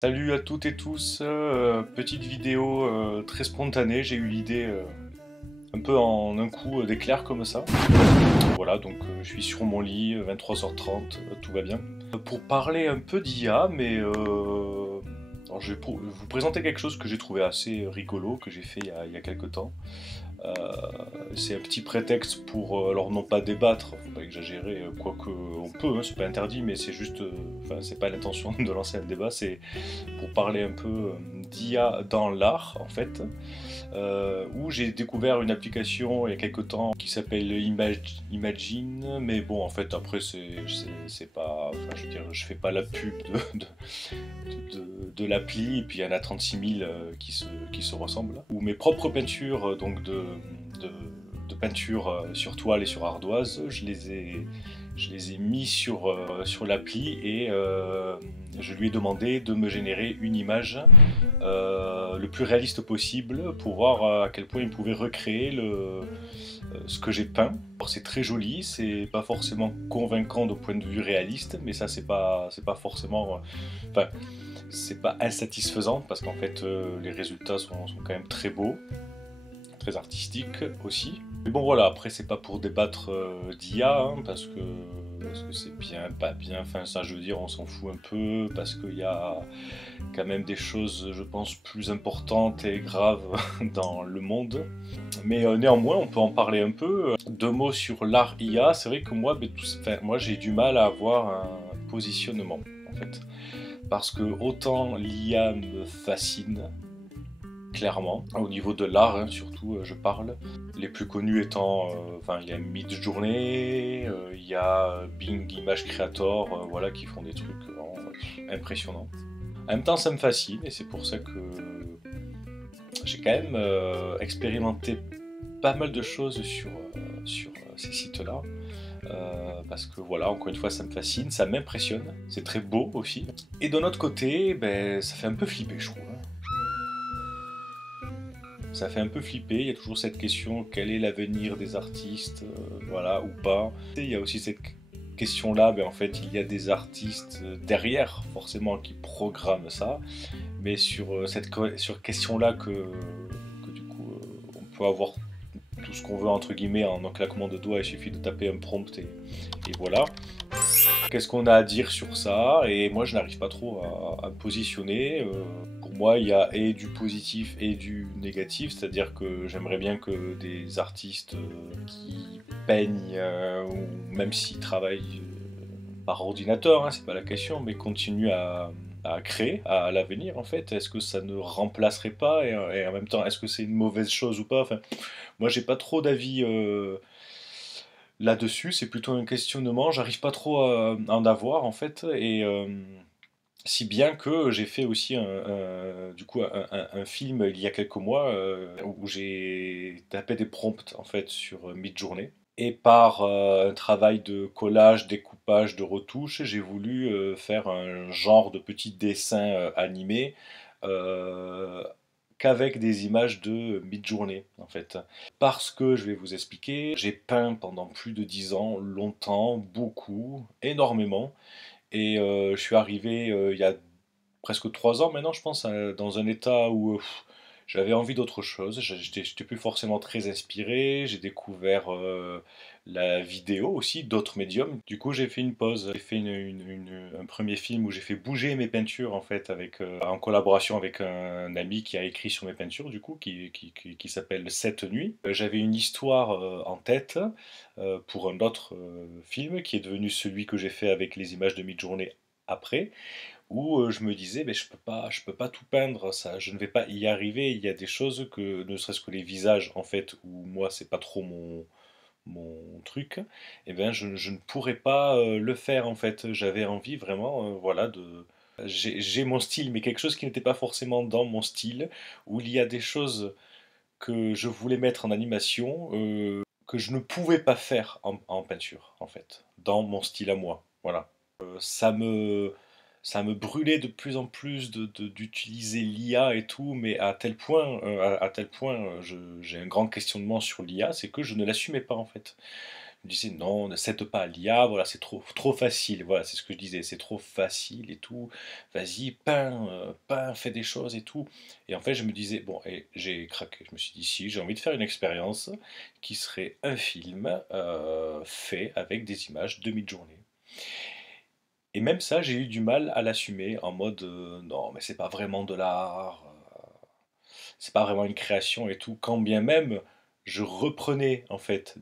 Salut à toutes et tous, petite vidéo très spontanée, j'ai eu l'idée un peu en un coup d'éclair comme ça. Voilà, donc je suis sur mon lit, 23h30, tout va bien. Pour parler un peu d'IA, mais alors je vais vous présenter quelque chose que j'ai trouvé assez rigolo, que j'ai fait il y a quelques temps. Euh, c'est un petit prétexte pour, alors non pas débattre, faut pas exagérer, quoique on peut, hein, c'est pas interdit, mais c'est juste, enfin c'est pas l'intention de lancer un débat, c'est pour parler un peu d'IA dans l'art en fait, où j'ai découvert une application il y a quelques temps qui s'appelle Imagine, mais bon en fait après c'est pas, enfin je veux dire je fais pas la pub de l'appli, et puis il y en a 36 000 qui se ressemblent, ou mes propres peintures donc de, de peinture sur toile et sur ardoise, je les ai mis sur l'appli et je lui ai demandé de me générer une image le plus réaliste possible pour voir à quel point il pouvait recréer ce que j'ai peint. C'est très joli, c'est pas forcément convaincant de point de vue réaliste, mais ça c'est pas forcément, enfin c'est pas insatisfaisant parce qu'en fait les résultats sont quand même très beaux, très artistiques aussi. Mais bon voilà, après c'est pas pour débattre d'IA, hein, parce que c'est bien, pas bien, enfin ça je veux dire on s'en fout un peu, parce qu'il y a quand même des choses je pense plus importantes et graves dans le monde. Mais néanmoins on peut en parler un peu. Deux mots sur l'art IA, c'est vrai que moi, enfin, moi j'ai du mal à avoir un positionnement en fait. Parce que autant l'IA me fascine, clairement, au niveau de l'art, hein, surtout, je parle. Les plus connus étant, enfin, il y a Midjourney, il y a Bing Image Creator, voilà, qui font des trucs vraiment impressionnants. En même temps, ça me fascine, et c'est pour ça que j'ai quand même expérimenté pas mal de choses sur ces sites-là. Parce que voilà, encore une fois, ça me fascine, ça m'impressionne, c'est très beau aussi. Et d'un autre côté, ben, ça fait un peu flipper, je trouve, hein. Ça fait un peu flipper, il y a toujours cette question, quel est l'avenir des artistes, voilà, ou pas. Et il y a aussi cette question-là, ben, en fait, il y a des artistes derrière, forcément, qui programment ça, mais sur cette question-là que du coup, on peut avoir tout ce qu'on veut, entre guillemets, en un claquement de doigts, il suffit de taper un prompt et voilà. Qu'est-ce qu'on a à dire sur ça? Et moi, je n'arrive pas trop à me positionner. Pour moi, il y a et du positif et du négatif, c'est-à-dire que j'aimerais bien que des artistes qui peignent, ou même s'ils travaillent par ordinateur, hein, c'est pas la question, mais continuent à créer à l'avenir en fait. Est-ce que ça ne remplacerait pas, et en même temps, est-ce que c'est une mauvaise chose ou pas? Enfin, moi, j'ai pas trop d'avis là-dessus, c'est plutôt un questionnement, j'arrive pas trop à en avoir en fait, et si bien que j'ai fait aussi du coup un film il y a quelques mois où j'ai tapé des prompts en fait sur Midjourney. Et par un travail de collage, découpage, de retouche, j'ai voulu faire un genre de petit dessin animé euh, qu'avec des images de Midjourney en fait. Parce que je vais vous expliquer, j'ai peint pendant plus de 10 ans, longtemps, beaucoup, énormément, et je suis arrivé il y a presque 3 ans maintenant, je pense, dans un état où j'avais envie d'autre chose. J'étais plus forcément très inspiré. J'ai découvert la vidéo aussi, d'autres médiums. Du coup, j'ai fait une pause. J'ai fait un premier film où j'ai fait bouger mes peintures en fait, avec, en collaboration avec un ami qui a écrit sur mes peintures, du coup, qui s'appelle Cette nuit. J'avais une histoire en tête pour un autre film qui est devenu celui que j'ai fait avec les images de Midjourney après, où je me disais, mais je peux pas tout peindre, ça, je ne vais pas y arriver. Il y a des choses que, ne serait-ce que les visages, en fait, où moi, c'est pas trop mon truc, et ben, je ne pourrais pas le faire, en fait. J'avais envie vraiment, voilà, j'ai mon style, mais quelque chose qui n'était pas forcément dans mon style, où il y a des choses que je voulais mettre en animation, que je ne pouvais pas faire en peinture, en fait, dans mon style à moi. Voilà. Ça ça me brûlait de plus en plus d'utiliser l'IA et tout, mais à tel point, j'ai un grand questionnement sur l'IA, c'est que je ne l'assumais pas en fait. Je me disais non, ne cède pas à l'IA, voilà, c'est trop facile, voilà, c'est ce que je disais, c'est trop facile et tout, vas-y, peins, peins, fais des choses et tout. Et en fait, je me disais, bon, et j'ai craqué, je me suis dit, si, j'ai envie de faire une expérience qui serait un film fait avec des images de mid-journée. Et même ça, j'ai eu du mal à l'assumer en mode non, mais c'est pas vraiment de l'art, c'est pas vraiment une création et tout, quand bien même je reprenais en fait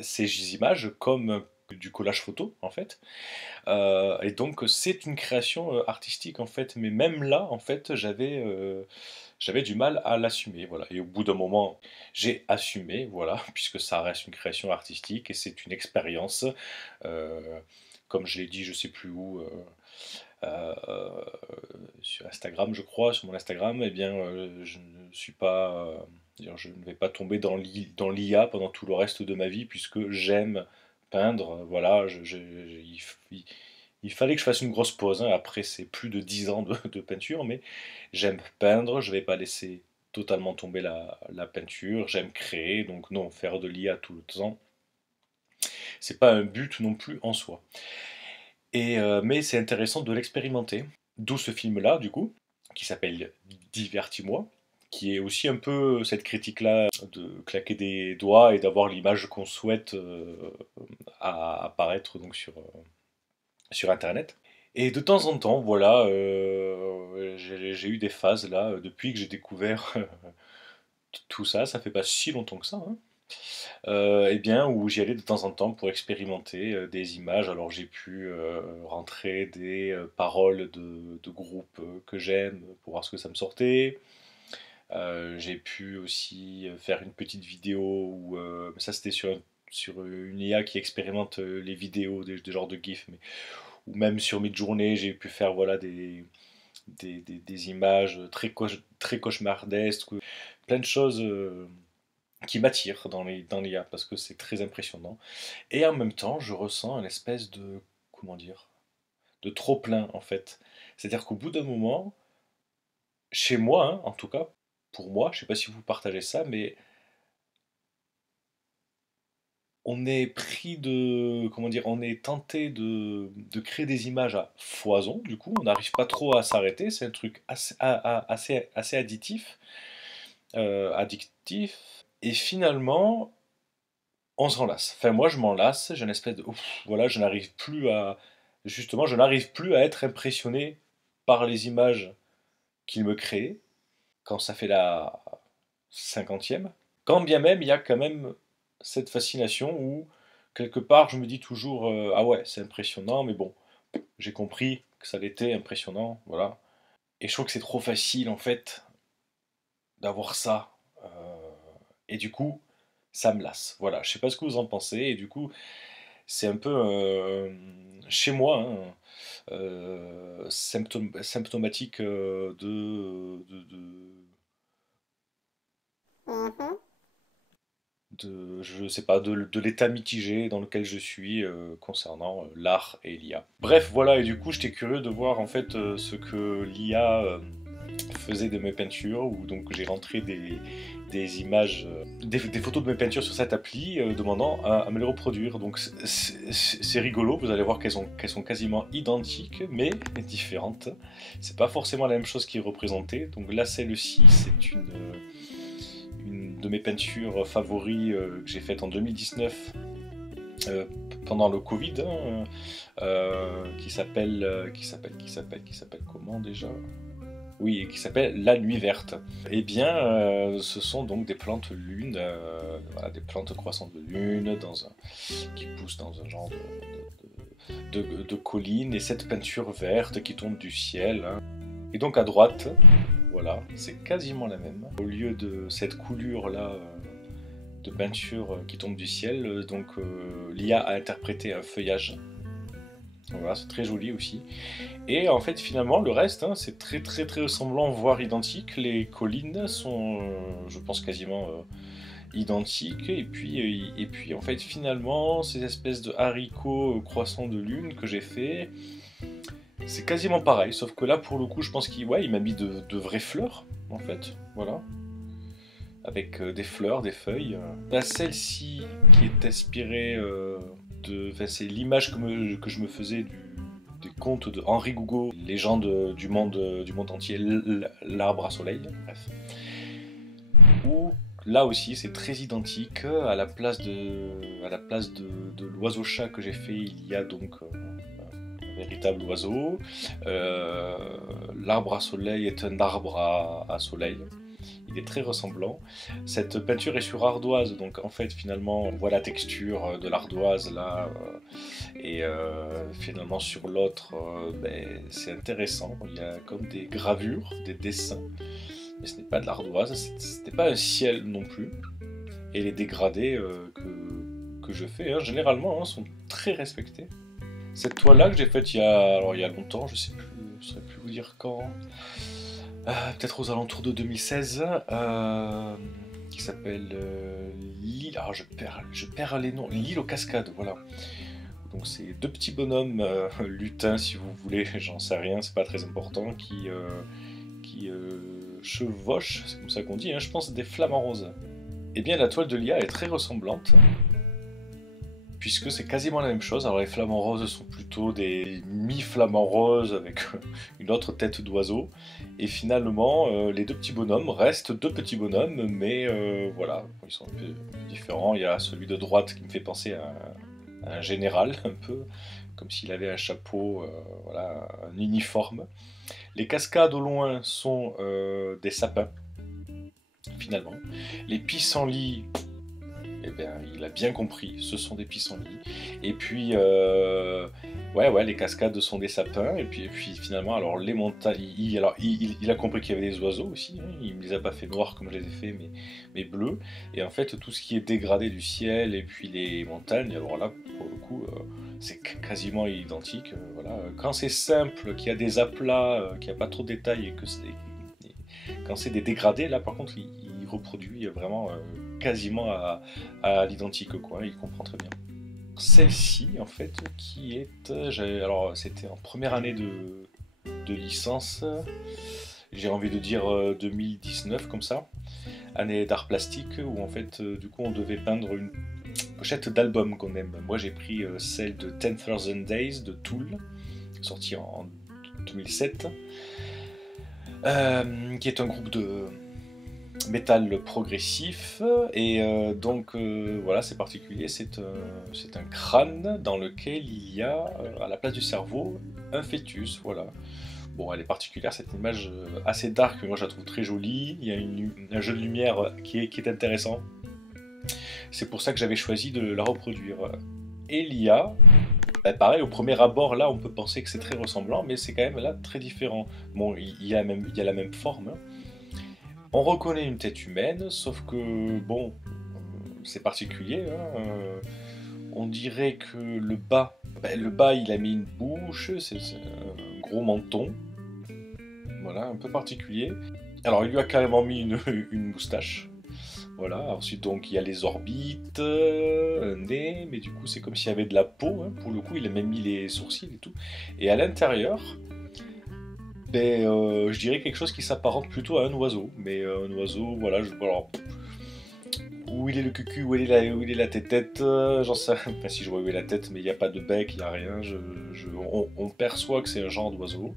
ces images comme du collage photo en fait. Et donc c'est une création artistique en fait, mais même là en fait j'avais du mal à l'assumer, voilà. Et au bout d'un moment, j'ai assumé, voilà, puisque ça reste une création artistique et c'est une expérience. Euh, Comme je l'ai dit, je sais plus où, euh, sur Instagram, je crois, sur mon Instagram, eh bien, je ne suis pas, je ne vais pas tomber dans l'IA pendant tout le reste de ma vie, puisque j'aime peindre, voilà, il fallait que je fasse une grosse pause, hein. Après c'est plus de 10 ans de peinture, mais j'aime peindre, je vais pas laisser totalement tomber la peinture, j'aime créer, donc non, faire de l'IA tout le temps, c'est pas un but non plus en soi. Mais c'est intéressant de l'expérimenter. D'où ce film-là, du coup, qui s'appelle Divertis-moi, qui est aussi un peu cette critique-là de claquer des doigts et d'avoir l'image qu'on souhaite à apparaître donc sur Internet. Et de temps en temps, voilà, j'ai eu des phases là, depuis que j'ai découvert tout ça, ça fait pas si longtemps que ça, hein, eh bien, où j'y allais de temps en temps pour expérimenter des images. Alors j'ai pu rentrer des paroles de groupes que j'aime pour voir ce que ça me sortait. J'ai pu aussi faire une petite vidéo où, mais ça c'était sur une IA qui expérimente les vidéos des genres de GIF, mais ou même sur Midjourney, j'ai pu faire voilà des images très cauchemardesques, plein de choses qui m'attirent dans l'IA parce que c'est très impressionnant. Et en même temps, je ressens une espèce de, comment dire, de trop-plein en fait. C'est-à-dire qu'au bout d'un moment, chez moi, hein, en tout cas, pour moi, je sais pas si vous partagez ça, mais on est pris de, comment dire, on est tenté de créer des images à foison, du coup, on n'arrive pas trop à s'arrêter, c'est un truc assez additif, addictif, et finalement, on s'en lasse. Enfin, moi, je m'en lasse, j'ai une espèce de, ouf, voilà, je n'arrive plus à, justement, je n'arrive plus à être impressionné par les images qu'il me crée, quand ça fait la cinquantième. Quand bien même, il y a quand même cette fascination où, quelque part, je me dis toujours, ah ouais, c'est impressionnant, mais bon, j'ai compris que ça l'était impressionnant, voilà. Et je trouve que c'est trop facile, en fait, d'avoir ça. Et du coup, ça me lasse. Voilà, je sais pas ce que vous en pensez, et du coup, c'est un peu chez moi, hein, symptomatique Mhm. je sais pas, de l'état mitigé dans lequel je suis concernant l'art et l'IA. Bref, voilà, et du coup, j'étais curieux de voir en fait ce que l'IA faisait de mes peintures, où donc j'ai rentré des images, des photos de mes peintures sur cette appli, demandant à me les reproduire. Donc c'est rigolo, vous allez voir qu'elles sont quasiment identiques, mais différentes. C'est pas forcément la même chose qui est représentée. Donc là, celle-ci, c'est une de mes peintures favoris que j'ai faites en 2019 euh, pendant le Covid, hein, qui s'appelle comment déjà? Oui, qui s'appelle La Nuit Verte. Eh bien, ce sont donc des plantes lunes, voilà, des plantes croissantes de lune qui poussent dans un genre de colline, et cette peinture verte qui tombe du ciel, hein. Et donc à droite, voilà, c'est quasiment la même. Au lieu de cette coulure-là de peinture qui tombe du ciel, l'IA a interprété un feuillage. Voilà, c'est très joli aussi. Et en fait, finalement, le reste, hein, c'est très ressemblant, voire identique. Les collines sont, je pense, quasiment identiques. Et puis, en fait, finalement, ces espèces de haricots croissants de lune que j'ai fait, c'est quasiment pareil. Sauf que là, pour le coup, je pense qu'il ouais, il m'a mis de vraies fleurs, en fait. Voilà. avec des fleurs, des feuilles. Là, celle-ci qui est inspirée enfin, c'est l'image que je me faisais des contes de Henri Gougaud, légende du monde entier, l'arbre à soleil, bref. Où là aussi c'est très identique, à la place de l'oiseau-chat que j'ai fait, il y a donc un véritable oiseau. L'arbre à soleil est un arbre à soleil. Il est très ressemblant. Cette peinture est sur ardoise, donc en fait finalement on voit la texture de l'ardoise là, et finalement sur l'autre, c'est intéressant. Il y a comme des gravures, des dessins, mais ce n'est pas de l'ardoise, ce n'est pas un ciel non plus. Et les dégradés que je fais, hein, généralement, hein, sont très respectés. Cette toile-là que j'ai faite il y a longtemps, je ne saurais plus vous dire quand, peut-être aux alentours de 2016, qui s'appelle l'île. Alors je perds les noms. L'île aux cascades, voilà. Donc c'est deux petits bonhommes lutins, si vous voulez, j'en sais rien, c'est pas très important, qui chevauchent, c'est comme ça qu'on dit, hein, je pense, des flamants roses. Eh bien la toile de Lia est très ressemblante, puisque c'est quasiment la même chose. Alors les flamants roses sont plutôt des mi-flamants roses avec une autre tête d'oiseau. Et finalement, les deux petits bonhommes restent deux petits bonhommes, mais voilà, ils sont un peu différents. Il y a celui de droite qui me fait penser à un général, un peu, comme s'il avait un chapeau, voilà, un uniforme. Les cascades au loin sont des sapins, finalement. Les pissenlits, eh bien, il a bien compris, ce sont des pissenlits. Et puis, ouais, les cascades sont des sapins. Et puis finalement, alors les montagnes, il a compris qu'il y avait des oiseaux aussi. Hein, il ne les a pas fait noirs comme je les ai fait, mais bleus. Et en fait, tout ce qui est dégradé du ciel et puis les montagnes, alors là, pour le coup, c'est quasiment identique. Voilà. Quand c'est simple, qu'il y a des aplats, qu'il n'y a pas trop de détails, et que quand c'est des dégradés, là, par contre, il reproduit vraiment quasiment à l'identique, quoi. Il comprend très bien. Celle-ci, en fait, qui est... alors, c'était en première année de licence, j'ai envie de dire 2019, comme ça, année d'art plastique, où en fait, du coup, on devait peindre une pochette d'album qu'on aime. Moi, j'ai pris celle de 10,000 Days de Tool, sortie en 2007, qui est un groupe de métal progressif, et donc voilà, c'est particulier, c'est un crâne dans lequel il y a, à la place du cerveau, un fœtus, voilà. Bon, elle est particulière, cette image assez dark, mais moi je la trouve très jolie, il y a un jeu de lumière qui est intéressant, c'est pour ça que j'avais choisi de la reproduire. Et l'IA, pareil, au premier abord, là, on peut penser que c'est très ressemblant, mais c'est quand même là très différent. Bon, il y a la même forme, hein. On reconnaît une tête humaine, sauf que, bon, c'est particulier, hein, on dirait que le bas, il a mis une bouche, c'est un gros menton, voilà, un peu particulier. Alors, il lui a carrément mis une moustache, voilà. Ensuite, donc, il y a les orbites, un nez, mais du coup, c'est comme s'il y avait de la peau, hein. Pour le coup, il a même mis les sourcils et tout. Et à l'intérieur, je dirais quelque chose qui s'apparente plutôt à un oiseau, mais un oiseau, voilà, alors, où il est le cucu, où il est la tête, j'en sais rien, enfin si je vois où est la tête, mais il n'y a pas de bec, il n'y a rien, on perçoit que c'est un genre d'oiseau,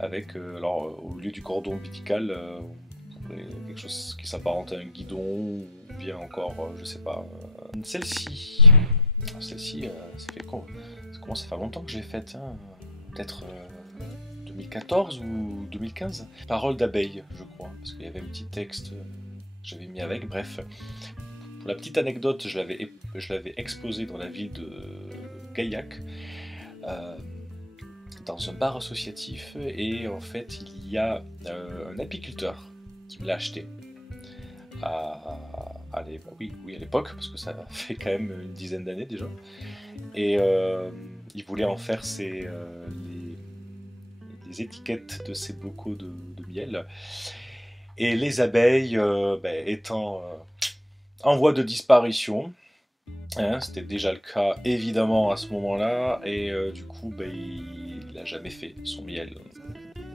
avec, alors au lieu du cordon ombilical, quelque chose qui s'apparente à un guidon, ou bien encore, je sais pas. Celle-ci, ça fait quoi? Ça commence à faire longtemps que j'ai faite, hein, peut-être 2014 ou 2015. Parole d'abeille, je crois, parce qu'il y avait un petit texte, j'avais mis avec, bref. Pour la petite anecdote, je l'avais exposé dans la ville de Gaillac, dans un bar associatif, et en fait il y a un apiculteur qui me l'a acheté à l'époque, parce que ça fait quand même une dizaine d'années déjà, et il voulait en faire les étiquettes de ses bocaux de miel, et les abeilles étant en voie de disparition, hein, c'était déjà le cas évidemment à ce moment-là, et du coup il n'a jamais fait son miel.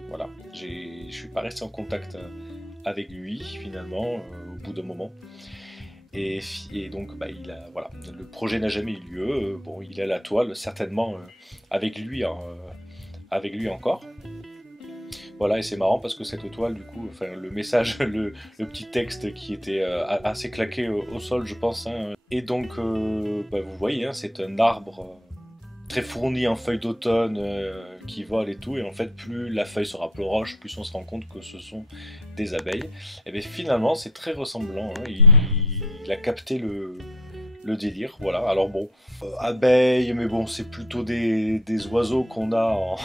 Voilà, je suis pas resté en contact avec lui finalement, au bout d'un moment. Et donc voilà, le projet n'a jamais eu lieu. Bon, il a la toile certainement avec lui encore. Voilà, et c'est marrant parce que cette toile, du coup, enfin, le message, le petit texte qui était assez claqué au sol, je pense, hein. Et donc, vous voyez, hein, c'est un arbre très fourni en feuilles d'automne qui vole et tout, et en fait, plus la feuille sera proche, plus on se rend compte que ce sont des abeilles. Et bien finalement, c'est très ressemblant, hein. Il a capté le délire, voilà. Alors bon, abeilles, mais bon, c'est plutôt des oiseaux qu'on a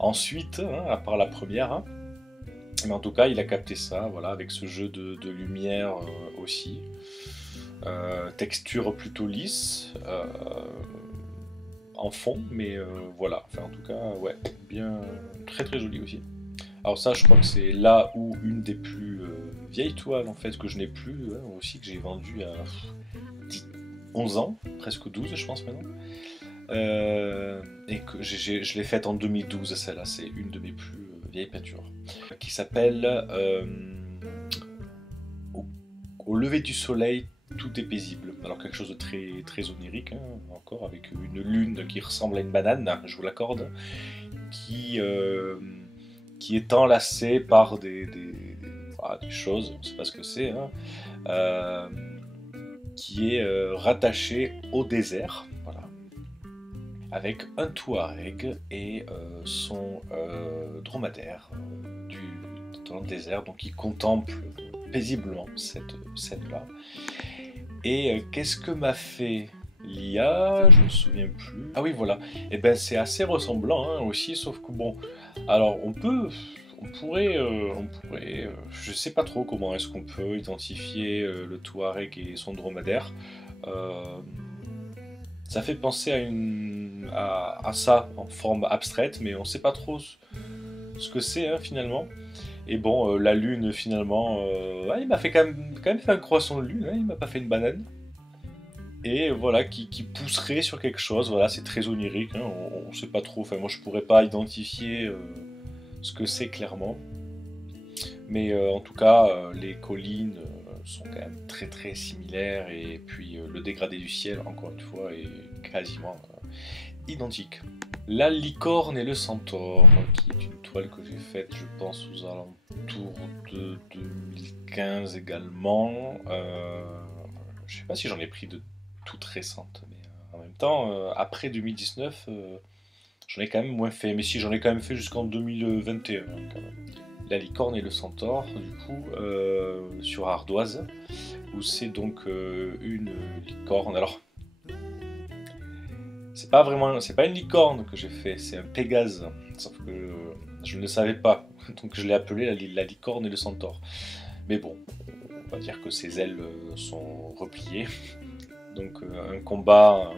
ensuite, hein, à part la première, hein. Mais en tout cas, il a capté ça, voilà, avec ce jeu de lumière aussi. Texture plutôt lisse, en fond, mais voilà. Enfin, en tout cas, ouais, bien, très très joli aussi. Alors ça, je crois que c'est là où une des plus vieilles toiles, en fait, que je n'ai plus, hein, aussi, que j'ai vendue à 11 ans, presque 12, je pense maintenant. Et que je l'ai faite en 2012, celle-là, c'est une de mes plus vieilles peintures, qui s'appelle au lever du soleil, tout est paisible. Alors quelque chose de très, très onirique, hein, encore, avec une lune qui ressemble à une banane, je vous l'accorde, qui est enlacée par des choses, je ne sais pas ce que c'est, hein, qui est rattachée au désert, voilà, avec un touareg et son dromadaire dans le désert, donc il contemple paisiblement cette scène-là. Et qu'est-ce que m'a fait l'IA? Je me souviens plus. Ah oui, voilà. Et ben c'est assez ressemblant, hein, aussi, sauf que bon, alors on pourrait, je sais pas trop comment est-ce qu'on peut identifier le touareg et son dromadaire. Ça fait penser à ça en forme abstraite, mais on sait pas trop ce que c'est, hein, finalement. Et bon, la lune, finalement, ouais, il m'a fait quand même fait un croissant de lune, hein, il m'a pas fait une banane. Et voilà, qui pousserait sur quelque chose, voilà, c'est très onirique, hein, on sait pas trop, enfin moi je pourrais pas identifier ce que c'est clairement. Mais en tout cas, les collines sont quand même très très similaires, et puis le dégradé du ciel, encore une fois, est quasiment identique. La licorne et le centaure, qui est une toile que j'ai faite, je pense, aux alentours de 2015 également. Je sais pas si j'en ai pris de toutes récentes, mais en même temps, après 2019, j'en ai quand même moins fait. Mais si, j'en ai quand même fait jusqu'en 2021, hein, quand même. La licorne et le centaure, du coup, sur ardoise, où c'est donc une licorne. Alors, c'est pas une licorne que j'ai fait, c'est un pégase, sauf que je ne le savais pas, donc je l'ai appelé la licorne et le centaure. Mais bon, on va dire que ses ailes sont repliées, donc un combat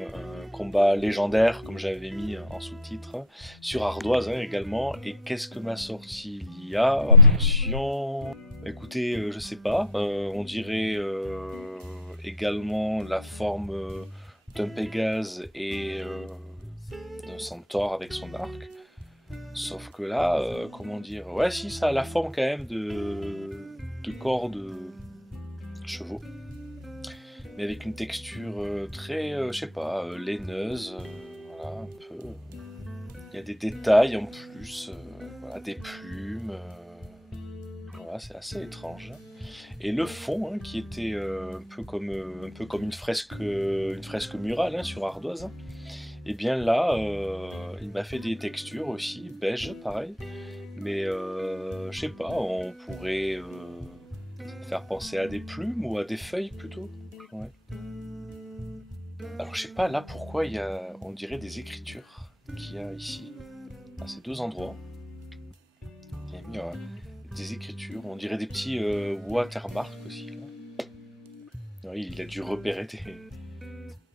légendaire, comme j'avais mis en sous-titre, sur ardoise, hein, également. Et qu'est-ce que m'a sorti l'IA? Attention, écoutez, je sais pas, on dirait également la forme d'un Pégase et d'un centaure avec son arc. Sauf que là, comment dire, ouais, si, ça a la forme quand même de corps de chevaux, mais avec une texture très, je sais pas, laineuse, voilà, un peu. Il y a des détails en plus, voilà, des plumes, voilà, c'est assez étrange. Et le fond, hein, qui était un peu comme une fresque murale, hein, sur ardoise, hein, et bien là, il m'a fait des textures aussi, beige, pareil, mais je sais pas, on pourrait faire penser à des plumes ou à des feuilles plutôt. Ouais. Alors je sais pas là pourquoi on dirait des écritures qu'il y a ici, à ces deux endroits. Il y a mis des écritures, on dirait des petits watermarks aussi. Là. Oui, il a dû repérer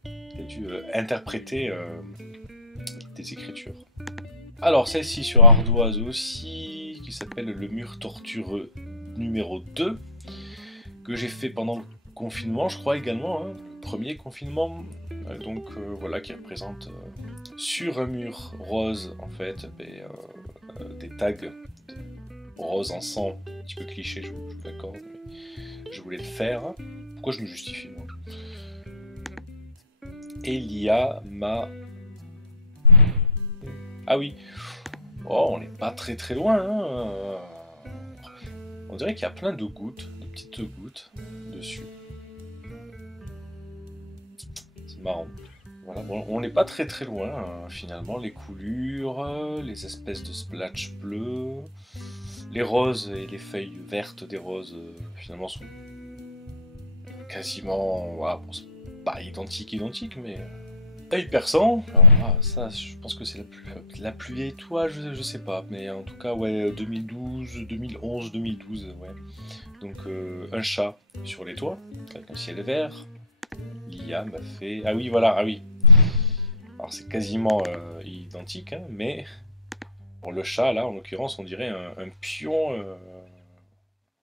il a dû interpréter des écritures. Alors celle-ci sur ardoise aussi, qui s'appelle le mur tortureux numéro 2, que j'ai fait pendant le confinement, je crois également, hein, le premier confinement, donc voilà, qui représente sur un mur rose, en fait, des tags rose en sang, un petit peu cliché, je vous l'accorde, mais je voulais le faire. Pourquoi je me justifie, moi? Elia m'a... Ah oui. Oh, on n'est pas très très loin. Hein. On dirait qu'il y a plein de gouttes, de petites gouttes dessus. C'est marrant. Voilà, bon, on n'est pas très très loin, hein, finalement. Les coulures, les espèces de splotch bleus, les roses et les feuilles vertes des roses, finalement, sont quasiment... Voilà, bon, c'est pas identique, mais... Œil perçant, alors, ça je pense que c'est la plus vieille toile, je sais pas, mais en tout cas ouais 2012, 2011, 2012, ouais. Donc un chat sur les toits, avec un ciel vert. L'IA m'a fait... Ah oui voilà, ah oui. Alors c'est quasiment identique, hein, mais pour le chat là en l'occurrence on dirait un pion,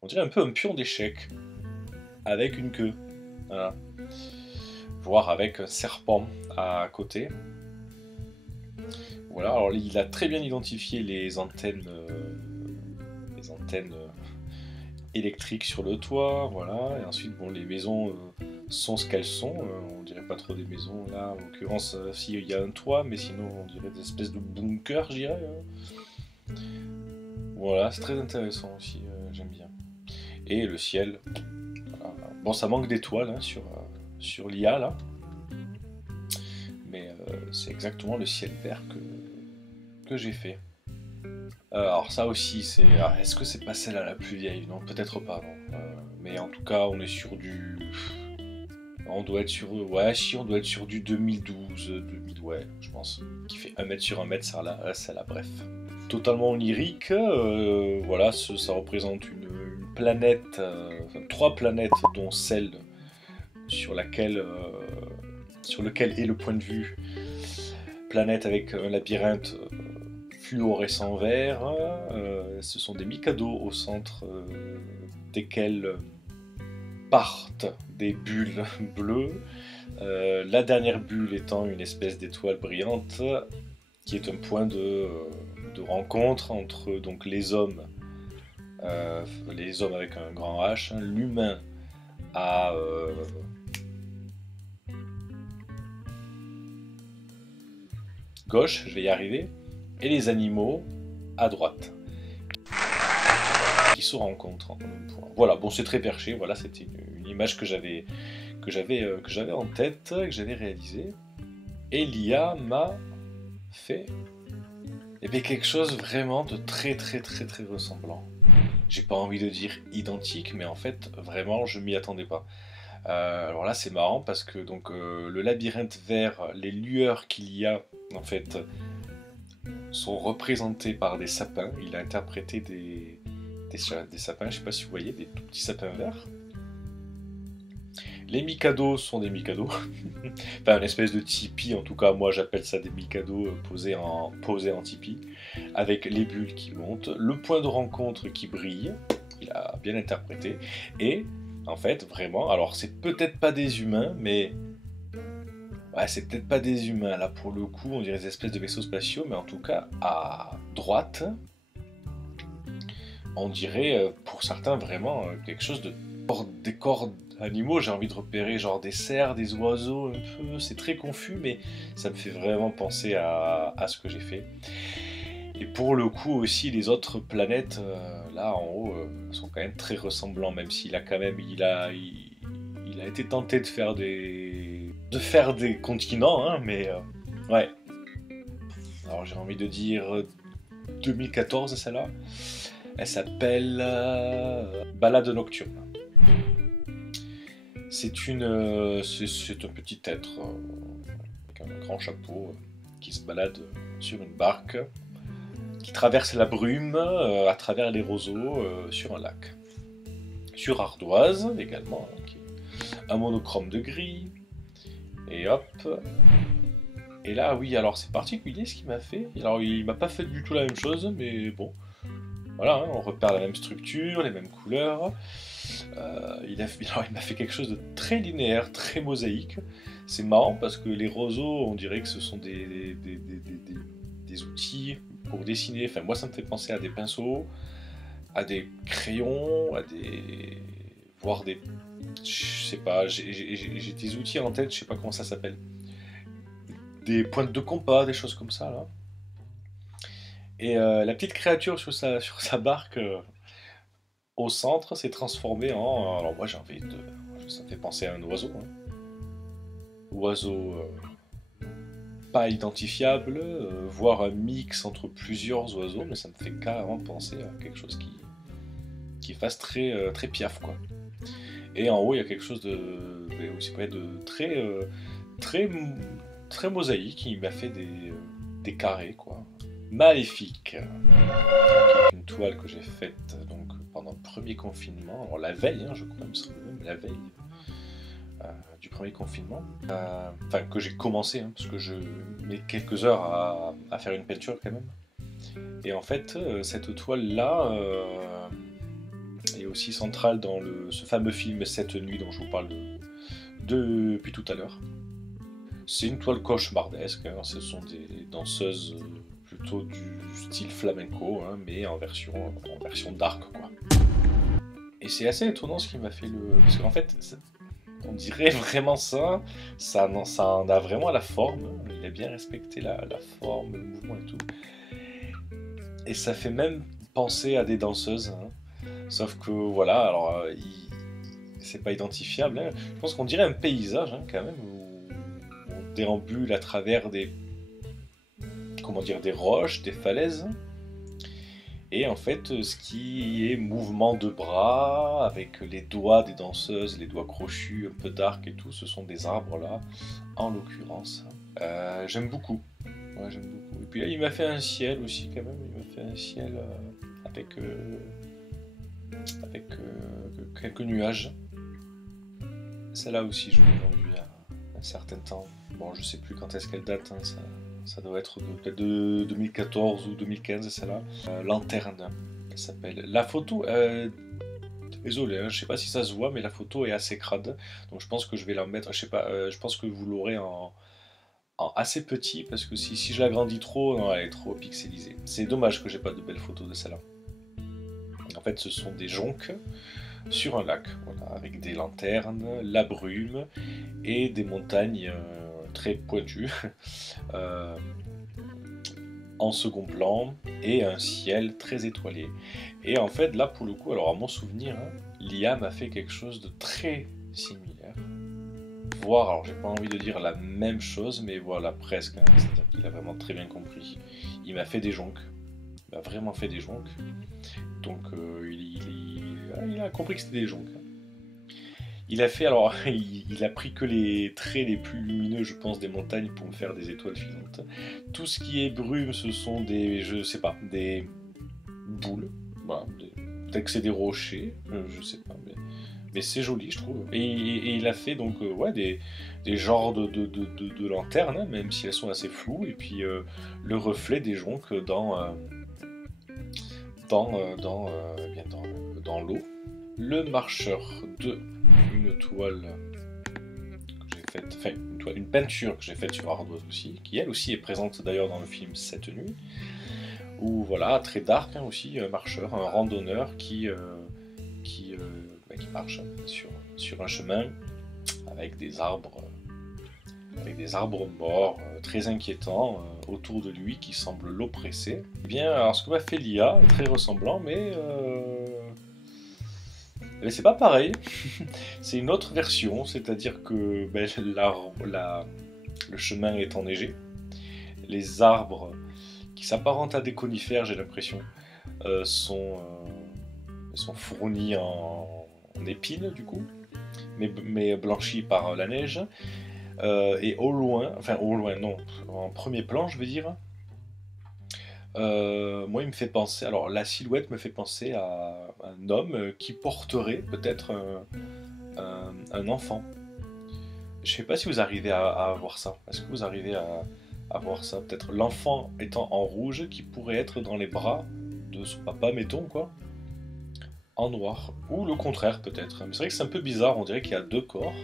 on dirait un peu un pion d'échec, avec une queue. Voilà. Voire avec un serpent à côté. Voilà, alors il a très bien identifié les antennes électriques sur le toit, voilà. Et ensuite, bon, les maisons sont ce qu'elles sont. On dirait pas trop des maisons là. En l'occurrence, si il y a un toit, mais sinon on dirait des espèces de bunkers, je dirais. Voilà, c'est très intéressant aussi. J'aime bien. Et le ciel. Voilà. Bon, ça manque d'étoiles hein, sur l'IA là. Mais c'est exactement le ciel vert que j'ai fait. Alors ça aussi, c'est... Est-ce que c'est pas celle-là la plus vieille? Non, peut-être pas, non. Mais en tout cas, on est sur du... On doit être sur... Ouais, si, on doit être sur du 2012, 2000, ouais, je pense. Qui fait 1 mètre sur 1 mètre, ça là, bref. Totalement onirique, voilà, ça représente une planète, enfin, 3 planètes, dont celle sur lequel est le point de vue. Planète avec un labyrinthe fluorescent vert. Ce sont des Mikado au centre desquels partent des bulles bleues. La dernière bulle étant une espèce d'étoile brillante qui est un point de rencontre entre donc les hommes avec un grand H, hein, l'humain à gauche, je vais y arriver, et les animaux à droite, qui se rencontrent en même point. Voilà, bon c'est très perché, voilà, c'était une image que j'avais en tête, que j'avais réalisée, et l'IA m'a fait quelque chose vraiment de très ressemblant. J'ai pas envie de dire identique, mais en fait vraiment je m'y attendais pas. Alors là c'est marrant parce que donc le labyrinthe vert, les lueurs qu'il y a en fait sont représentées par des sapins. Il a interprété des sapins, je sais pas si vous voyez, des tout petits sapins verts. Les Mikado sont des Mikado, enfin une espèce de tipi, en tout cas moi j'appelle ça des Mikado posés en tipi, avec les bulles qui montent, le point de rencontre qui brille, il a bien interprété, et en fait vraiment, alors c'est peut-être pas des humains, mais ouais, c'est peut-être pas des humains, là pour le coup on dirait des espèces de vaisseaux spatiaux, mais en tout cas à droite, on dirait pour certains vraiment quelque chose de des corps animaux, j'ai envie de repérer genre des cerfs, des oiseaux un peu, c'est très confus mais ça me fait vraiment penser à ce que j'ai fait. Et pour le coup aussi les autres planètes là en haut sont quand même très ressemblants, même s'il a quand même il a été tenté de faire des continents hein, mais ouais. Alors j'ai envie de dire 2014 celle-là. Elle s'appelle Balade nocturne. C'est un petit être avec un grand chapeau qui se balade sur une barque, qui traverse la brume à travers les roseaux sur un lac. Sur ardoise également, qui est un monochrome de gris. Et hop. Et là, oui, alors c'est particulier ce qu'il m'a fait. Alors il m'a pas fait du tout la même chose, mais bon. Voilà, hein, on repère la même structure, les mêmes couleurs. Il m'a fait quelque chose de très linéaire, très mosaïque. C'est marrant parce que les roseaux, on dirait que ce sont des outils pour dessiner. Enfin, moi, ça me fait penser à des pinceaux, à des crayons, à des... voir des... Je sais pas, j'ai des outils en tête, je sais pas comment ça s'appelle. Des pointes de compas, des choses comme ça, là. Et la petite créature sur sa barque au centre s'est transformée en... Alors moi j'ai envie de... Ça me fait penser à un oiseau. Hein. Oiseau pas identifiable, voire un mix entre plusieurs oiseaux, mais ça me fait carrément penser à quelque chose qui fasse très piaf, quoi. Et en haut, il y a quelque chose aussi près de très, très mosaïque, il m'a fait des carrés, quoi. Maléfique. Une toile que j'ai faite donc, pendant le premier confinement, alors la veille, hein, je crois, il me semble même, la veille du premier confinement, enfin que j'ai commencé, hein, parce que je mets quelques heures à faire une peinture quand même. Et en fait, cette toile-là est aussi centrale dans ce fameux film Cette nuit dont je vous parle depuis tout à l'heure. C'est une toile cauchemardesque, hein, ce sont des danseuses plutôt du style flamenco, hein, mais en version dark, quoi. Et c'est assez étonnant ce qui m'a fait le... Parce qu'en fait, on dirait vraiment ça en a vraiment la forme, il a bien respecté la forme, le mouvement et tout. Et ça fait même penser à des danseuses, hein. Sauf que voilà, alors c'est pas identifiable, hein. Je pense qu'on dirait un paysage, hein, quand même, où on déambule à travers des roches, des falaises. Et en fait, ce qui est mouvement de bras, avec les doigts des danseuses, les doigts crochus, un peu dark et tout, ce sont des arbres là, en l'occurrence. J'aime beaucoup. Ouais, j'aime beaucoup. Et puis là, il m'a fait un ciel aussi, quand même. Il m'a fait un ciel avec quelques nuages. Celle-là aussi, je l'ai vendue il y a un certain temps. Bon, je sais plus quand est-ce qu'elle date, hein, ça doit être peut-être de 2014 ou 2015, celle-là. Lanterne, elle s'appelle. La photo, désolé, hein, je sais pas si ça se voit, mais la photo est assez crade. Donc je pense que je vais la mettre, je sais pas, je pense que vous l'aurez en assez petit, parce que si je l'agrandis trop, non, elle est trop pixelisée. C'est dommage que j'ai pas de belles photos de celle-là. En fait, ce sont des jonques sur un lac, voilà, avec des lanternes, la brume et des montagnes très pointues en second plan et un ciel très étoilé. Et en fait, là pour le coup, alors à mon souvenir, hein, l'IA m'a fait quelque chose de très similaire. Voire, alors j'ai pas envie de dire la même chose, mais voilà, presque. Hein, c'est-à-dire qu'il a vraiment très bien compris. Il m'a fait des jonques. Il m'a vraiment fait des jonques. Donc il a compris que c'était des jonques. Il a fait, alors, il a pris que les traits les plus lumineux, je pense, des montagnes pour me faire des étoiles filantes. Tout ce qui est brume, ce sont je sais pas, des boules. Voilà, peut-être que c'est des rochers, je sais pas, mais c'est joli, je trouve. Et il a fait donc ouais, des genres de lanternes, hein, même si elles sont assez floues, et puis le reflet des jonques dans l'eau. Le marcheur de une toile que j'ai faite, enfin une peinture que j'ai faite sur ardoise aussi, qui elle aussi est présente d'ailleurs dans le film Cette nuit, où voilà, très dark, hein, aussi, marcheur, un randonneur qui marche sur un chemin avec des arbres morts, très inquiétants autour de lui qui semblent l'oppresser. Eh bien, alors ce que m'a fait l'IA est très ressemblant, mais c'est pas pareil. C'est une autre version, c'est-à-dire que le chemin est enneigé, les arbres qui s'apparentent à des conifères, j'ai l'impression, sont fournis en épines du coup, mais blanchis par la neige. Et au loin non, en premier plan je veux dire, moi il me fait penser, alors la silhouette me fait penser à un homme qui porterait peut-être un enfant. Je sais pas si vous arrivez à voir ça, est-ce que vous arrivez à voir ça, peut-être l'enfant étant en rouge qui pourrait être dans les bras de son papa, mettons quoi, en noir, ou le contraire peut-être. Mais c'est vrai que c'est un peu bizarre, on dirait qu'il y a deux corps,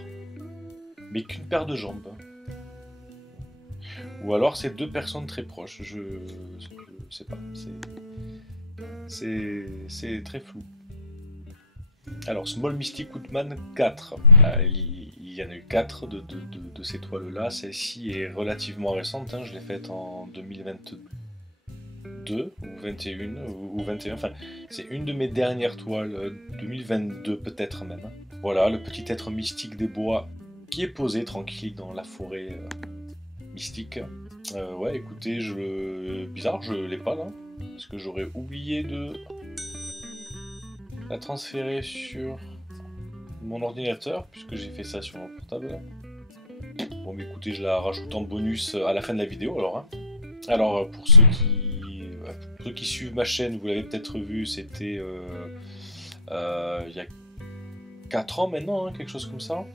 mais qu'une paire de jambes. Ou alors c'est deux personnes très proches, je sais pas, c'est très flou. Alors, Small Mystic Woodman 4. Il y en a eu 4 de ces toiles-là. Celle-ci est relativement récente, hein. Je l'ai faite en 2022 ou 21 ou 21. Enfin, c'est une de mes dernières toiles, 2022 peut-être même. Voilà, le petit être mystique des bois qui est posé tranquille dans la forêt mystique. Ouais, écoutez, bizarre, je l'ai pas là. Parce que j'aurais oublié de la transférer sur mon ordinateur, puisque j'ai fait ça sur mon portable. Bon, mais écoutez, je la rajoute en bonus à la fin de la vidéo alors. Hein. Alors, pour ceux qui suivent ma chaîne, vous l'avez peut-être vu, c'était il y a 4 ans maintenant, hein, quelque chose comme ça.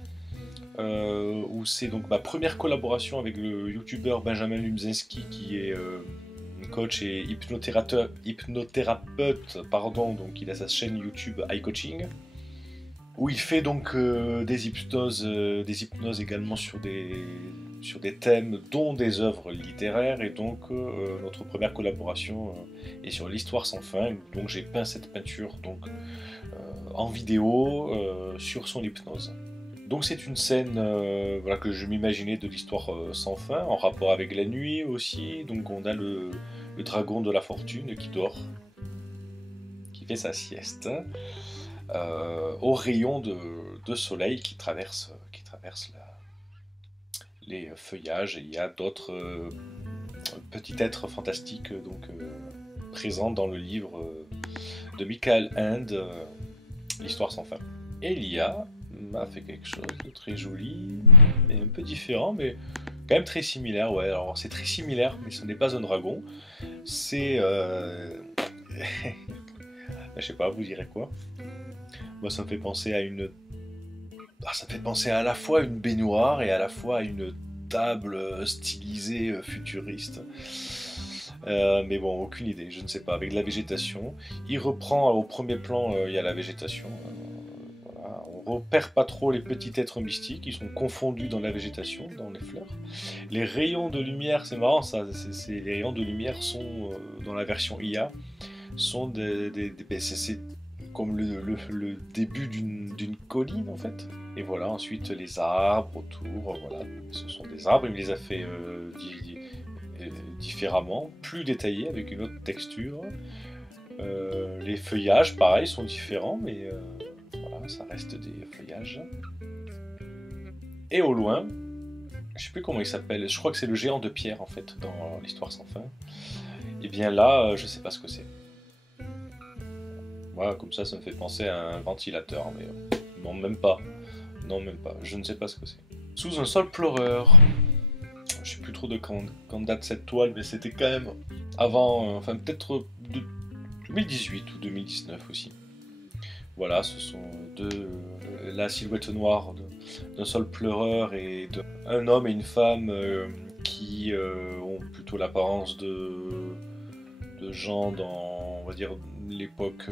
Où c'est donc ma première collaboration avec le youtubeur Benjamin Lumzinski, qui est coach et hypnothérapeute, pardon, donc il a sa chaîne YouTube iCoaching, où il fait donc des hypnoses également sur des thèmes, dont des œuvres littéraires, et donc notre première collaboration est sur l'Histoire sans fin, donc j'ai peint cette peinture donc, en vidéo sur son hypnose. Donc c'est une scène voilà, que je m'imaginais de l'Histoire sans fin, en rapport avec la nuit aussi. Donc on a le dragon de la fortune qui dort, qui fait sa sieste, au rayon de soleil qui traverse les feuillages. Et il y a d'autres petits êtres fantastiques donc, présents dans le livre de Michael Ende, l'Histoire sans fin. Elia m'a fait quelque chose de très joli et un peu différent, mais quand même très similaire. Ouais, alors c'est très similaire, mais ce n'est pas un dragon. C'est je sais pas, vous direz quoi? Moi, ça me fait penser à ça me fait penser à la fois à une baignoire et à la fois à une table stylisée futuriste. Mais bon, aucune idée, je ne sais pas. Avec de la végétation, il reprend au premier plan, il y a la végétation. On repère pas trop les petits êtres mystiques, ils sont confondus dans la végétation, dans les fleurs. Les rayons de lumière, c'est marrant ça, les rayons de lumière sont, dans la version IA, sont c'est comme le début d'une colline en fait. Et voilà, ensuite les arbres autour, voilà, ce sont des arbres, il les a fait différemment, plus détaillés, avec une autre texture. Les feuillages, pareil, sont différents, mais voilà, ça reste des feuillages. Et au loin, je sais plus comment il s'appelle, je crois que c'est le géant de pierre en fait dans l'Histoire sans fin. Et bien là, je sais pas ce que c'est. Voilà, comme ça me fait penser à un ventilateur, mais non, même pas. Non, même pas. Je ne sais pas ce que c'est. Sous un sol pleureur. Je sais plus trop de quand date cette toile, mais c'était quand même avant, enfin peut-être 2018 ou 2019 aussi. Voilà, ce sont la silhouette noire d'un sol pleureur et d'un homme et une femme qui ont plutôt l'apparence de gens dans, on va dire, l'époque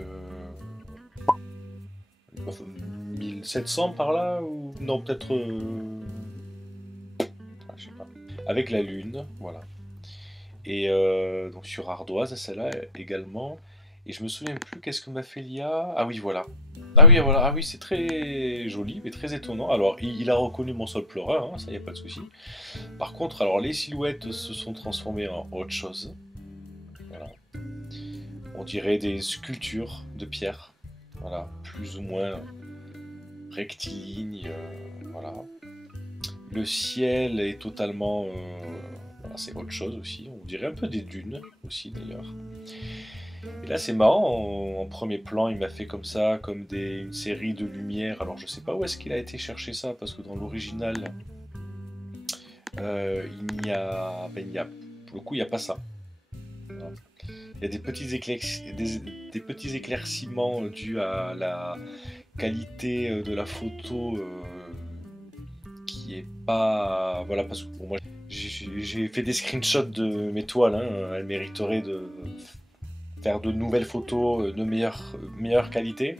1700 par là, ou non, peut-être je sais pas, avec la lune, voilà. Et donc sur ardoise, celle-là également. Et je me souviens plus qu'est-ce que m'a fait l'IA. Ah oui, voilà. Ah oui, voilà. Ah oui, c'est très joli, mais très étonnant. Alors, il a reconnu mon sol pleureur, hein, ça y a pas de souci. Par contre, alors les silhouettes se sont transformées en autre chose. Voilà. On dirait des sculptures de pierre. Voilà, plus ou moins rectilignes. Voilà. Le ciel est totalement... voilà, c'est autre chose aussi. On dirait un peu des dunes aussi d'ailleurs. Et là c'est marrant, en premier plan il m'a fait comme ça, comme une série de lumières. Alors je sais pas où est-ce qu'il a été chercher ça, parce que dans l'original il n'y a, pour le coup il n'y a pas ça. Voilà. Il y a des petits éclaircissements dus à la qualité de la photo qui est pas... Voilà, parce que pour moi j'ai fait des screenshots de mes toiles, hein, elles mériteraient de faire de nouvelles photos de meilleure qualité.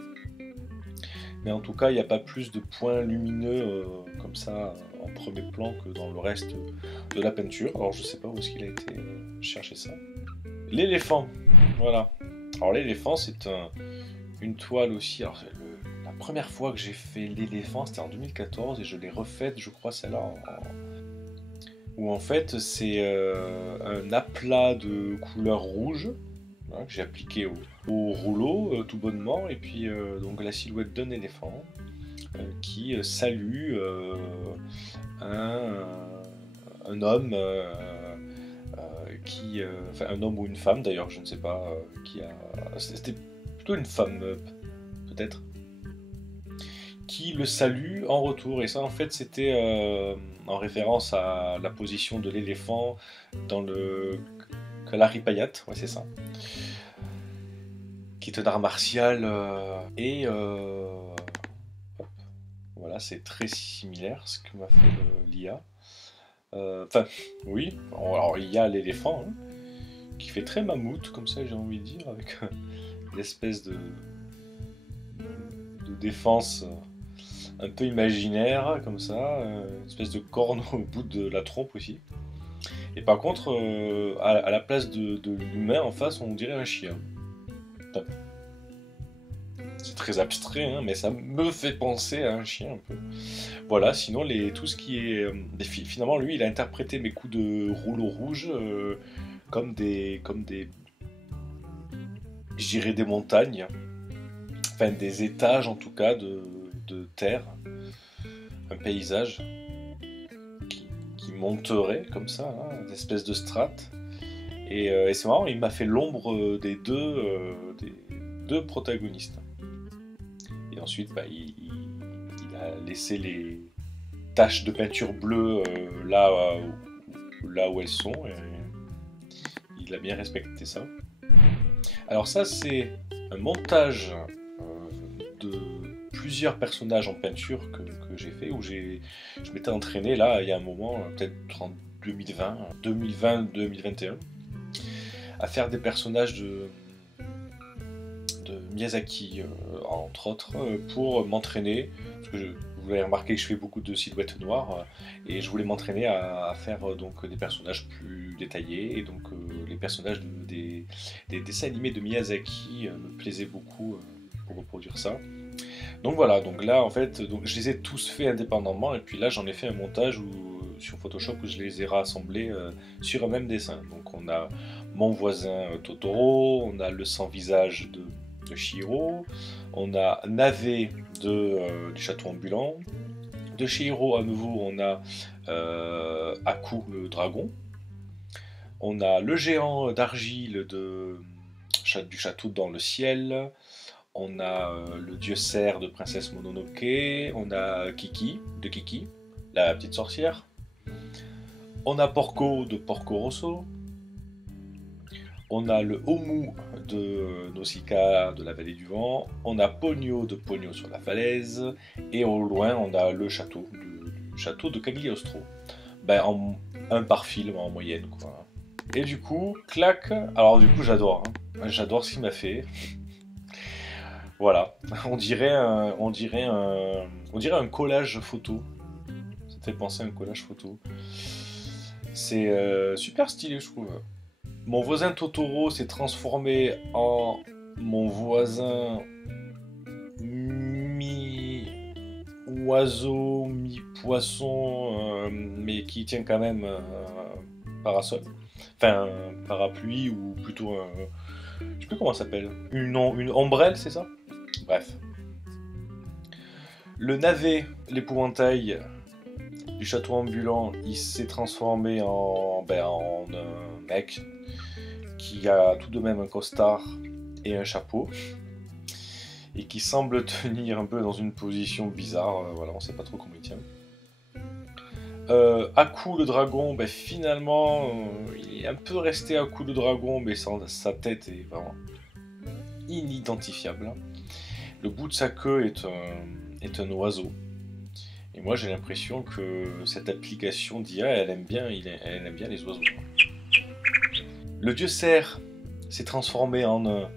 Mais en tout cas, il n'y a pas plus de points lumineux comme ça en premier plan que dans le reste de la peinture. Alors je sais pas où est-ce qu'il a été chercher ça. L'éléphant, voilà. Alors l'éléphant, c'est une toile aussi. Alors la La première fois que j'ai fait l'éléphant, c'était en 2014 et je l'ai refaite, je crois, celle-là, où en fait c'est un aplat de couleur rouge, hein, que j'ai appliqué au rouleau tout bonnement, et puis donc la silhouette d'un éléphant qui salue un, un homme, enfin un homme ou une femme d'ailleurs, je ne sais pas, c'était plutôt une femme peut-être, qui le salue en retour. Et ça, en fait, c'était en référence à la position de l'éléphant dans le Kalaripayat, ouais, c'est ça, qui est un art martial. Voilà, c'est très similaire ce que m'a fait l'IA. Enfin, oui, alors il y a l'éléphant, hein, qui fait très mammouth, comme ça, j'ai envie de dire, avec l'espèce de défense un peu imaginaire, comme ça, une espèce de corne au bout de la trompe aussi. Et par contre, à la place de l'humain en face, on dirait un chien. Enfin, c'est très abstrait, hein, mais ça me fait penser à un chien un peu. Voilà, sinon tout ce qui est... finalement, lui, il a interprété mes coups de rouleau rouge comme des... Je dirais des montagnes, enfin des étages en tout cas de terre, un paysage qui monterait comme ça, hein, une espèce de strate. Et c'est marrant, il m'a fait l'ombre des deux protagonistes. Et ensuite, bah, il a laissé les taches de peinture bleue là où elles sont. Et il a bien respecté ça. Alors ça, c'est un montage de plusieurs personnages en peinture que j'ai fait, où je m'étais entraîné là, il y a un moment, peut-être en 2020-2021, à faire des personnages de Miyazaki, entre autres, pour m'entraîner, parce que vous avez remarqué que je fais beaucoup de silhouettes noires, et je voulais m'entraîner à faire donc des personnages plus détaillés, et donc les personnages des dessins animés de Miyazaki me plaisaient beaucoup pour reproduire ça. Donc voilà, donc là en fait, donc, je les ai tous faits indépendamment, et puis là j'en ai fait un montage sur Photoshop où je les ai rassemblés sur un même dessin. Donc on a mon voisin Totoro, on a le sans-visage de Chihiro, on a Navé du château ambulant. De Chihiro à nouveau, on a Aku le dragon. On a le géant d'argile du château dans le ciel. On a le dieu cerf de Princesse Mononoke. On a Kiki de Kiki, la petite sorcière. On a Porco de Porco Rosso. On a le Homu de Nausicaa de la vallée du vent. On a Pogno de Pogno sur la falaise. Et au loin, on a le château du château de Cagliostro. Ben, un par film en moyenne, quoi. Et du coup, clac. Alors du coup, j'adore. Hein. J'adore ce qu'il m'a fait. Voilà. On dirait un collage photo. Ça me fait penser à un collage photo. C'est super stylé, je trouve. Mon voisin Totoro s'est transformé en mon voisin mi-oiseau, mi-poisson, mais qui tient quand même un parasol. Enfin, un parapluie, ou plutôt un... Je sais plus comment ça s'appelle. Une ombrelle, c'est ça? Bref. Le navet, l'épouvantail du château ambulant, il s'est transformé en un mec qui a tout de même un costard et un chapeau, et qui semble tenir un peu dans une position bizarre, voilà, on sait pas trop comment il tient. Aku le dragon, ben, finalement, il est un peu resté Aku le dragon, mais sa tête est vraiment inidentifiable. Le bout de sa queue est un oiseau. Et moi j'ai l'impression que cette application d'IA, elle aime bien les oiseaux. Le dieu cerf s'est transformé en un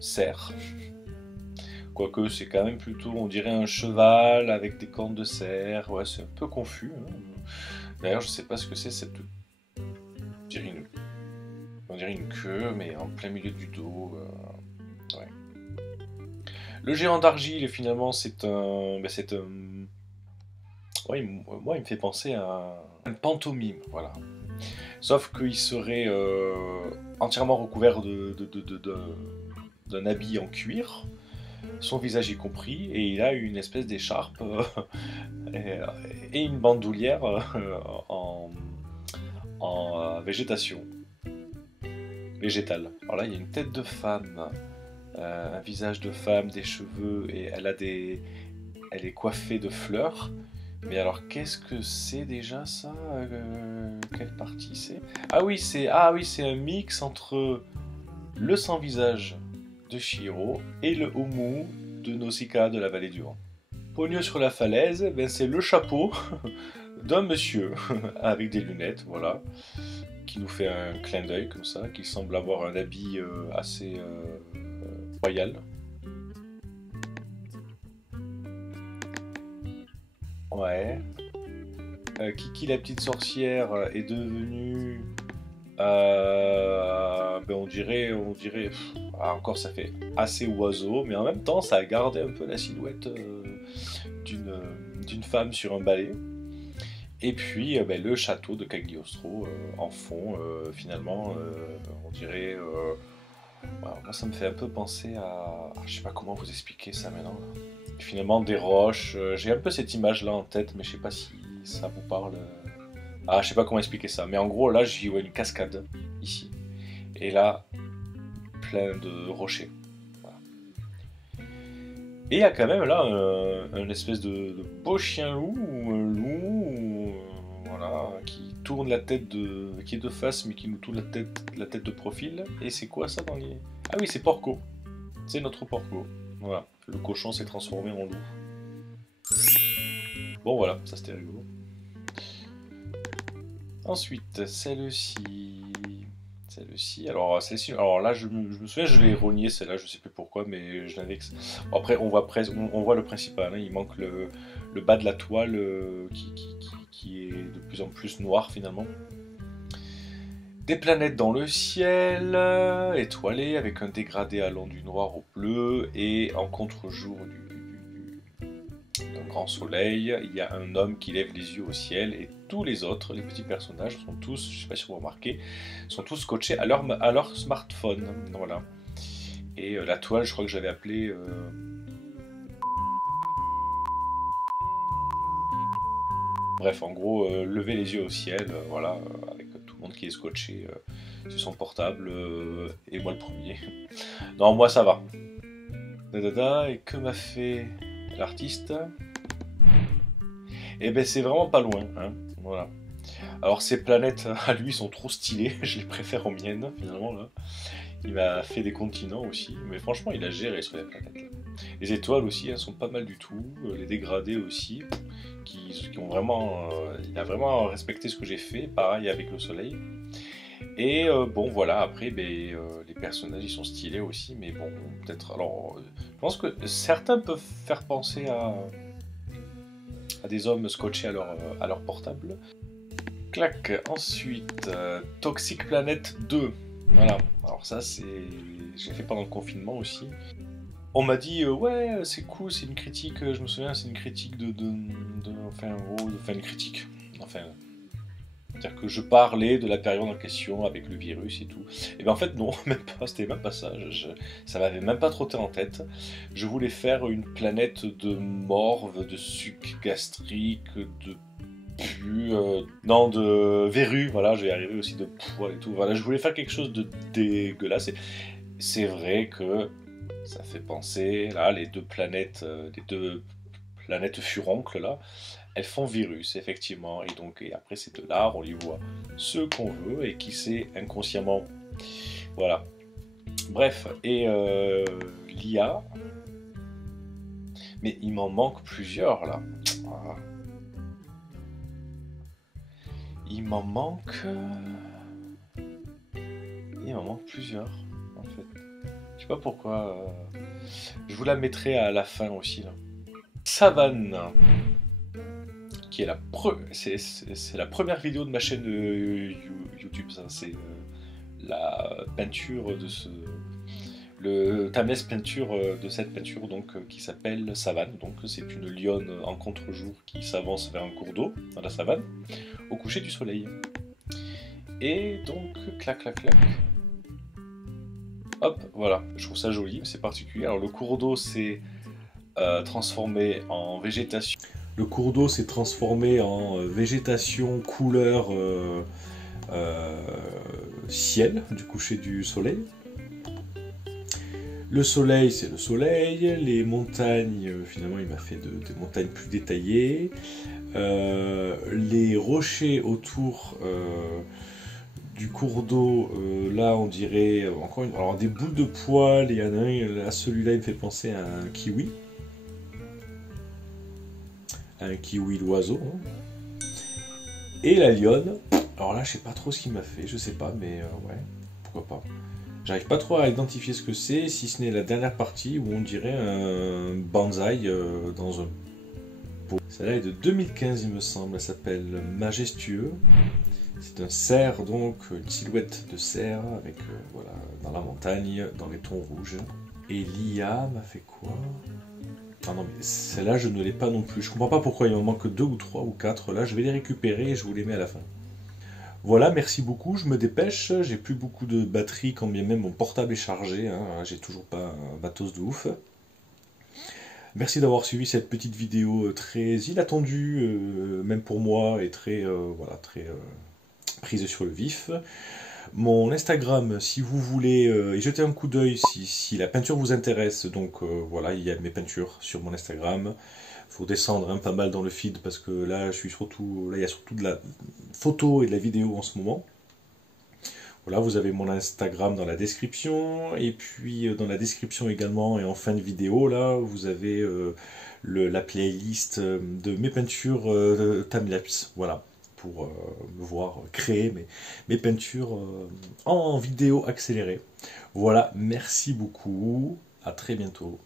cerf. Quoique c'est quand même plutôt, on dirait un cheval avec des cornes de cerf. Ouais, c'est un peu confus. Hein. D'ailleurs, je sais pas ce que c'est cette... On dirait une queue, mais en plein milieu du dos. Ouais. Le géant d'argile, finalement, c'est un... ben, c'est un... Ouais, moi, il me fait penser à un pantomime, voilà. Sauf qu'il serait entièrement recouvert d'un habit en cuir, son visage y compris, et il a une espèce d'écharpe et, et une bandoulière en, végétation, végétale. Alors là, il y a une tête de femme, un visage de femme, des cheveux, et elle est coiffée de fleurs. Mais alors, qu'est-ce que c'est déjà ça quelle partie c'est? Ah oui, c'est un mix entre le sans-visage de Shiro et le Omu de Nausicaa de la vallée du vent. Pognon sur la falaise, ben c'est le chapeau d'un monsieur avec des lunettes, voilà, qui nous fait un clin d'œil comme ça, qui semble avoir un habit assez royal. Ouais. Kiki la petite sorcière est devenue, ben encore ça fait assez oiseau, mais en même temps ça a gardé un peu la silhouette d'une femme sur un balai. Et puis ben, le château de Cagliostro en fond, finalement, on dirait. Voilà, moi ça me fait un peu penser à. Je sais pas comment vous expliquer ça maintenant. Là. Finalement des roches. J'ai un peu cette image là en tête, mais je sais pas si ça vous parle. Ah, je sais pas comment expliquer ça, mais en gros là j'y vois une cascade ici, et là plein de rochers. Voilà. Et il y a quand même là un espèce de beau chien loup, ou un loup, voilà, qui tourne la tête qui est de face, mais qui nous tourne la tête de profil. Et c'est quoi ça dans les... Ah oui, c'est Porco. C'est notre Porco. Voilà, le cochon s'est transformé en loup. Bon voilà, ça c'était rigolo. Ensuite, celle-ci. Celle-ci. Alors, celle-ci. Alors là, je me souviens, je l'ai renié celle-là, je sais plus pourquoi, mais je l'avais. Bon, après, on voit le principal. Hein, il manque le bas de la toile qui est de plus en plus noir finalement. Des planètes dans le ciel, étoilées, avec un dégradé allant du noir au bleu, et en contre-jour d'un grand soleil, il y a un homme qui lève les yeux au ciel, et tous les autres, les petits personnages, sont tous, je sais pas si vous remarquez, sont tous scotchés à leur smartphone. Voilà. Et la toile, je crois que j'avais appelé... Bref, en gros, lever les yeux au ciel, voilà, avec tout le monde qui est scotché sur son portable, et moi le premier. Non, moi ça va. Et que m'a fait l'artiste? Eh ben c'est vraiment pas loin, hein, voilà. Alors ces planètes à lui sont trop stylées, je les préfère aux miennes finalement là. Il m'a fait des continents aussi, mais franchement il a géré sur les planètes. Les étoiles aussi, elles sont pas mal du tout, les dégradés aussi, qui ont vraiment, il a vraiment respecté ce que j'ai fait, pareil avec le soleil. Et bon voilà, après les personnages ils sont stylés aussi, mais bon peut-être, alors je pense que certains peuvent faire penser à des hommes scotchés à leur portable. Clac, ensuite, Toxic Planet 2. Voilà, alors ça c'est... J'ai fait pendant le confinement aussi. On m'a dit, ouais, c'est cool, c'est une critique, je me souviens, c'est une critique enfin, en gros, enfin une critique. Enfin, c'est-à-dire que je parlais de la période en question avec le virus et tout. Et bien en fait non, même pas, c'était même pas ça. Ça m'avait même pas trotté en tête. Je voulais faire une planète de morve, de suc gastrique, de non, de verrues. Voilà, j'ai arrivé aussi de poils et tout. Voilà, je voulais faire quelque chose de dégueulasse. C'est vrai que ça fait penser là les deux planètes furoncles là. Elles font virus, effectivement, et après c'est de l'art, on y voit ce qu'on veut, et qui sait inconsciemment. Voilà. Bref, et l'IA, mais il m'en manque plusieurs, là. Voilà. Il m'en manque plusieurs, en fait. Je sais pas pourquoi. Je vous la mettrai à la fin aussi, là. Savane. Qui est c'est la première vidéo de ma chaîne YouTube, ça. C'est la peinture de le timeless peinture de cette peinture donc, qui s'appelle Savane. Donc c'est une lionne en contre-jour qui s'avance vers un cours d'eau dans la savane au coucher du soleil. Et donc clac clac clac. Hop, voilà, je trouve ça joli, c'est particulier. Alors le cours d'eau s'est transformé en végétation. Le cours d'eau s'est transformé en végétation couleur ciel du coucher du soleil. Le soleil, c'est le soleil. Les montagnes, finalement, il m'a fait des montagnes plus détaillées. Les rochers autour du cours d'eau, là, on dirait encore une... Alors, des boules de poils. Il y en a un, là, celui-là, il me fait penser à un kiwi. Un kiwi l'oiseau. Hein. Et la lionne. Alors là, je sais pas trop ce qu'il m'a fait. Je sais pas, mais ouais, pourquoi pas. J'arrive pas trop à identifier ce que c'est, si ce n'est la dernière partie où on dirait un bonsaï dans un pot. Celle-là est de 2015 il me semble, elle s'appelle Majestueux. C'est un cerf, donc une silhouette de cerf avec voilà, dans la montagne, dans les tons rouges. Et l'IA m'a fait quoi? Ah non mais celle-là je ne l'ai pas non plus. Je comprends pas pourquoi il m'en manque 2 ou 3 ou 4. Là je vais les récupérer et je vous les mets à la fin. Voilà, merci beaucoup, je me dépêche, j'ai plus beaucoup de batterie quand bien même mon portable est chargé, hein, j'ai toujours pas un matos de ouf. Merci d'avoir suivi cette petite vidéo très inattendue, même pour moi, et très, voilà, très prise sur le vif. Mon Instagram, si vous voulez y jeter un coup d'œil, si la peinture vous intéresse, donc voilà, il y a mes peintures sur mon Instagram. Faut descendre pas mal dans le feed parce que là, il y a surtout de la photo et de la vidéo en ce moment. Voilà, vous avez mon Instagram dans la description, et puis dans la description également et en fin de vidéo, là, vous avez la playlist de mes peintures timelapse, voilà, pour me voir créer mes peintures en vidéo accélérée. Voilà, merci beaucoup, à très bientôt.